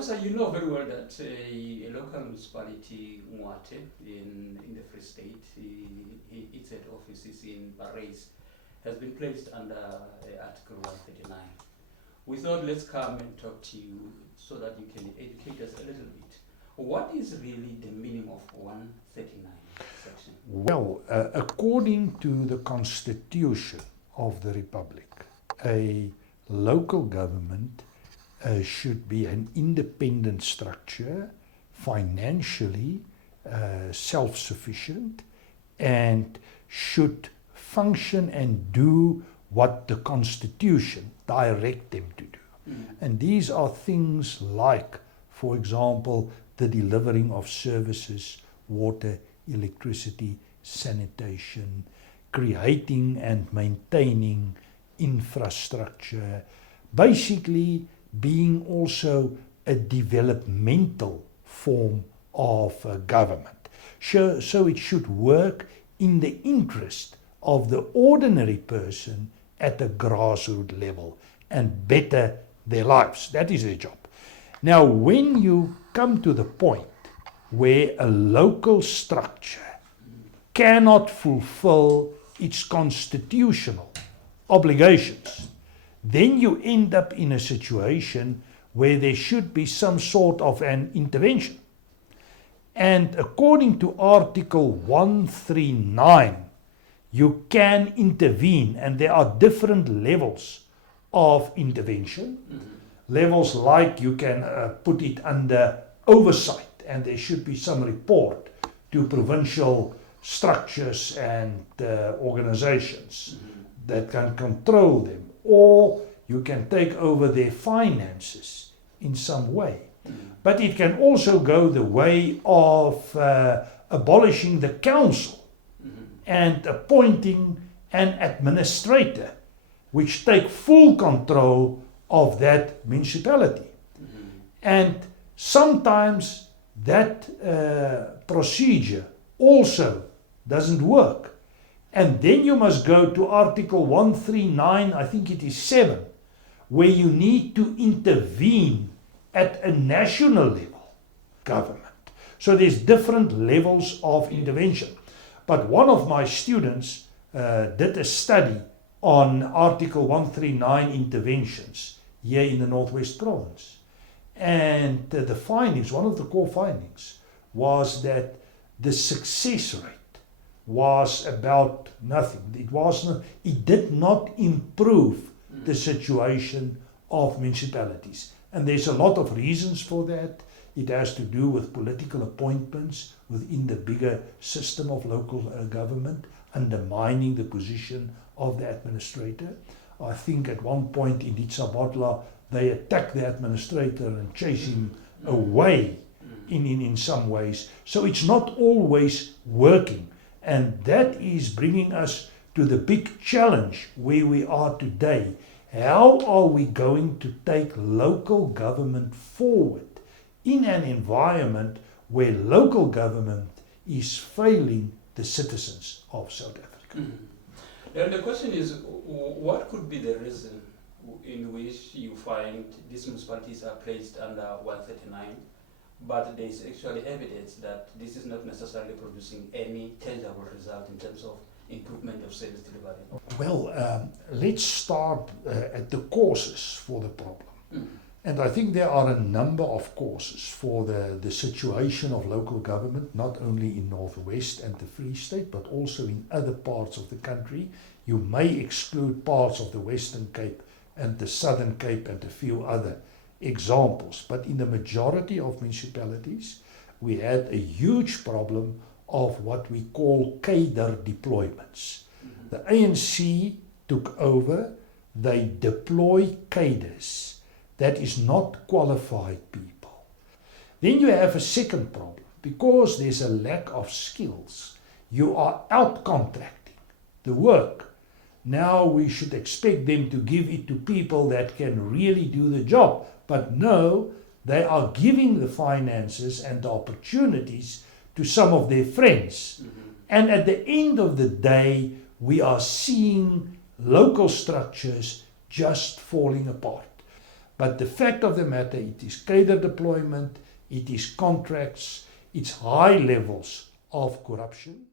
Professor, you know very well that a local municipality, Mwate, in the Free State, its head office is in Parys, has been placed under Article 139. We thought let's come and talk to you so that you can educate us a little bit. What is really the meaning of 139 section? Well, according to the Constitution of the Republic, a local government should be an independent structure, financially self-sufficient, and should function and do what the Constitution direct them to do. And these are things like, for example, the delivering of services, water, electricity, sanitation, creating and maintaining infrastructure, basically being also a developmental form of government. So it should work in the interest of the ordinary person at a grassroots level and better their lives. That is their job. Now, when you come to the point where a local structure cannot fulfill its constitutional obligations, then you end up in a situation where there should be some sort of an intervention. And according to Article 139, you can intervene, and there are different levels of intervention. Levels like you can put it under oversight, and there should be some report to provincial structures and organizations that can control them, or you can take over their finances in some way. But it can also go the way of abolishing the council and appointing an administrator which take full control of that municipality. And sometimes that procedure also doesn't work. And then you must go to Article 139, I think it is 7, where you need to intervene at a national level government. So there's different levels of intervention. But one of my students did a study on Article 139 interventions here in the Northwest Province. And the findings, one of the core findings, was that the success rate was about nothing. It did not improve the situation of municipalities. And there's a lot of reasons for that. It has to do with political appointments within the bigger system of local government, undermining the position of the administrator. I think at one point in Itsabotla, they attacked the administrator and chased him away in some ways. So it's not always working. And that is bringing us to the big challenge where we are today. How are we going to take local government forward in an environment where local government is failing the citizens of South Africa? Then the question is, what could be the reason in which you find these municipalities are placed under 139, but there is actually evidence that this is not necessarily producing any tangible result in terms of improvement of service delivery? Well, let's start at the causes for the problem. And I think there are a number of causes for the situation of local government, not only in Northwest and the Free State, but also in other parts of the country. You may exclude parts of the Western Cape and the Southern Cape and a few other examples. But in the majority of municipalities, we had a huge problem of what we call cadre deployments. The ANC took over, they deploy cadres. That is not qualified people. Then you have a second problem. Because there's a lack of skills, you are out-contracting the work. Now we should expect them to give it to people that can really do the job. But no, they are giving the finances and the opportunities to some of their friends. And at the end of the day, we are seeing local structures just falling apart. But the fact of the matter, it is cadre deployment, it is contracts, it's high levels of corruption.